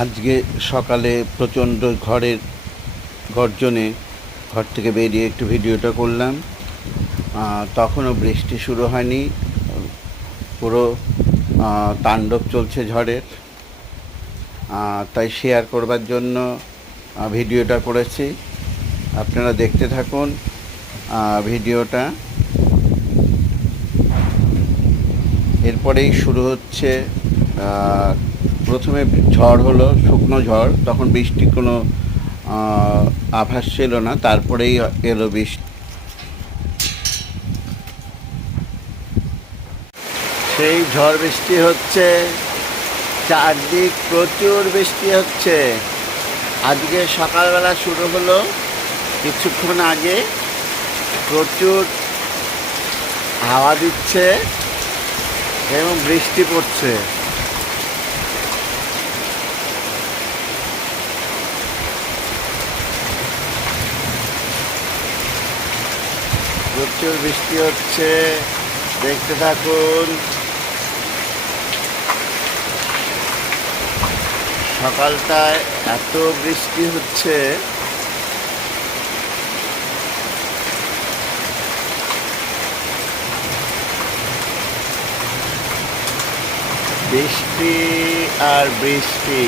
আজকে সকালে প্রচণ্ড ঝড়ের গর্জনে ঘর থেকে বেরিয়ে একটু ভিডিওটা করলাম। তখনও বৃষ্টি শুরু হয়নি, পুরো তাণ্ডব চলছে ঝড়ের। তাই শেয়ার করবার জন্য ভিডিওটা করেছি। আপনারা দেখতে থাকুন ভিডিওটা। এরপরেই শুরু হচ্ছে, প্রথমে ঝড় হলো, শুকনো ঝড়, তখন বৃষ্টির কোনো আভাস ছিল না। তারপরেই এলো বৃষ্টি। সেই ঝড় বৃষ্টি হচ্ছে, চারদিক প্রচুর বৃষ্টি হচ্ছে। আজকে সকালবেলা শুরু হলো, কিছুক্ষণ আগে প্রচুর হাওয়া দিচ্ছে এবং বৃষ্টি পড়ছে। প্রচুর বৃষ্টি হচ্ছে, দেখতে থাকুন। সকালটায় এত বৃষ্টি হচ্ছে, বৃষ্টি আর বৃষ্টি।